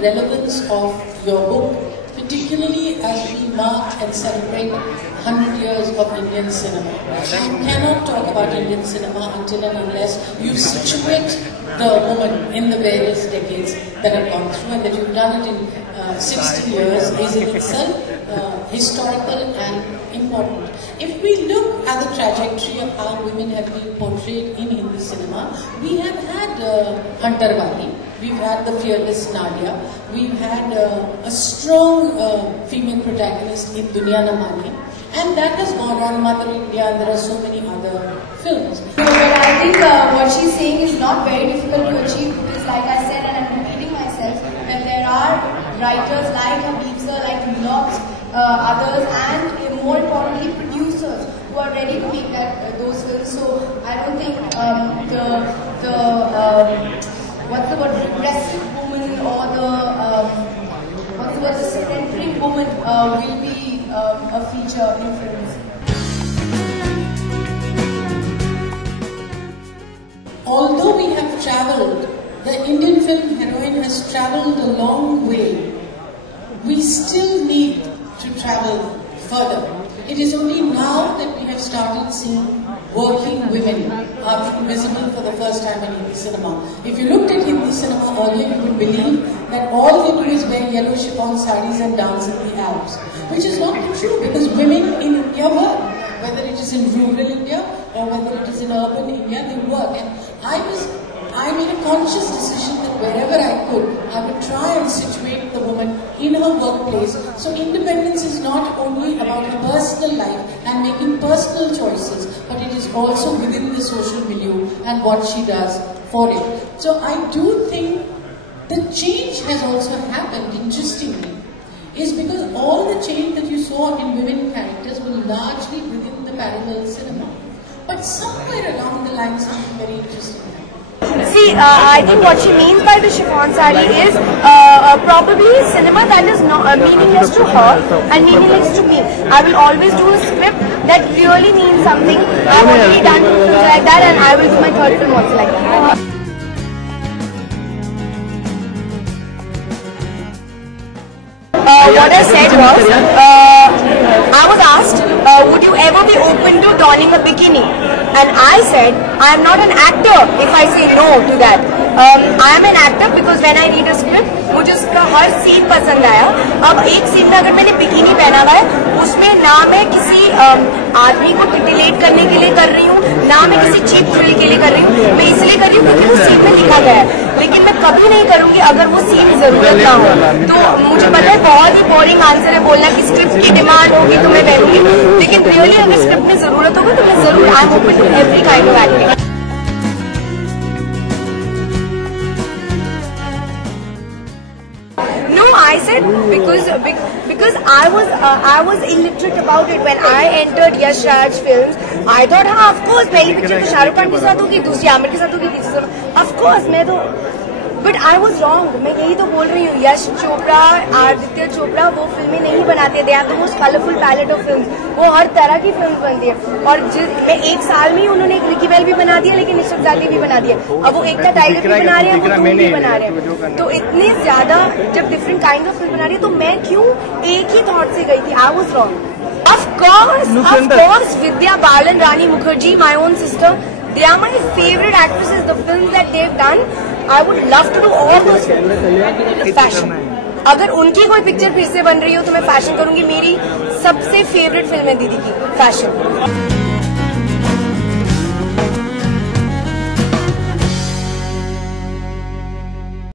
relevance of your book, particularly as we mark and celebrate 100 years of Indian cinema. You cannot talk about Indian cinema until and unless you situate the woman in the various decades that have gone through, and that you've done it in 60 years is in itself historical and important. If we look at the trajectory of how women have been portrayed in Hindi cinema, we have had Hunter Wali, we've had the fearless Nadia, we've had a strong female protagonist in Duniya Na Mane, and that has gone on, Mother India, and there are so many other films. But I think what she's saying is not very difficult to achieve, because like I said, and I'm repeating myself, that there are writers like Habib sir, like lots others, and more importantly producers who are ready to make those films. So I don't think what's the word, regressive woman, or the sedentary woman will be a feature in films. Although we have travelled, the Indian film heroine has travelled a long way, we still need to travel further. It is only now that we have started seeing working women are visible for the first time in Hindi cinema. If you looked at Hindi cinema earlier, you would believe that all they do is wear yellow chiffon sarees and dance in the Alps, which is not true, because women in India work. Whether it is in rural India or whether it is in urban India, they work. And I made a conscious decision that wherever I could, I would try and situate the woman in her workplace. So independence is not only about her personal life and making personal choices, but it is also within the social milieu and what she does for it. So I do think the change has also happened, interestingly, is because all the change that you saw in women characters were largely within the parallel cinema. But somewhere along the line, something very interesting happened. See, I think what she means by the chiffon sari is probably cinema that is meaningless to her and meaningless to me. I will always do a script that really means something. I've already done films like that, and I will do my third film also like that. What I said was, I was asked, would you ever be open to donning a bikini? And I said, I am not an actor if I say no to that. I am an actor because when I read a script, मुझे उसका हर scene पसंद आया. अब एक scene में अगर मैंने bikini पहना हुआ है, उसमें ना मैं किसी आदमी को टिटिलेट करने के लिए कर रही हूँ, ना मैं किसी चीप थ्रिल के लिए कर रही हूँ. मैं इसलिए कर रही हूँ क्योंकि वो सीन में लिखा गया है. लेकिन मैं कभी नहीं करूँगी अगर वो सीन जरूरत ना हो. तो मुझे पता है बहुत ही बोरिंग आंसर है बोलना कि स्क्रिप्ट की डिमांड होगी तो मैं पहनूंगी, लेकिन रियली अगर स्क्रिप्ट में जरूरत होगी तो मैं जरूर I am open to every kind of acting. I said because I was illiterate about it when I entered Yash Raj films. I thought, हाँ, of course, पहली पिक्चर तो शाहरुख खान के साथ होगी, दूसरी आमिर के साथ होगी, तीसरी of course मैं तो. But I was wrong. मैं यही तो बोल रही हूँ. यश चोपड़ा, आदित्य चोपड़ा वो फिल्में नहीं बनाते. They have the most colourful palette of films. वो हर तरह की फिल्म बनती है. और मैं एक साल में ही उन्होंने एक रिकी बेल भी बना दिया, लेकिन इशरत जादी भी बना दिया. अब वो एकता टाइगर भी बना रहे हैं, वो तुम भी बना रहे हैं. तो इतने ज्यादा जब डिफरेंट काइंड ऑफ फिल्म बना रही है, तो मैं क्यों एक ही थॉट से गई थी. I was wrong. Of course, Vidya Balan, Rani Mukherjee, my own sister, they are my favorite actresses. The films that they've done, I would love to do all those films. Fashion. अगर उनकी कोई picture फिर से बन रही हो तो मैं फैशन करूंगी. मेरी सबसे फेवरेट फिल्म है दीदी की फैशन.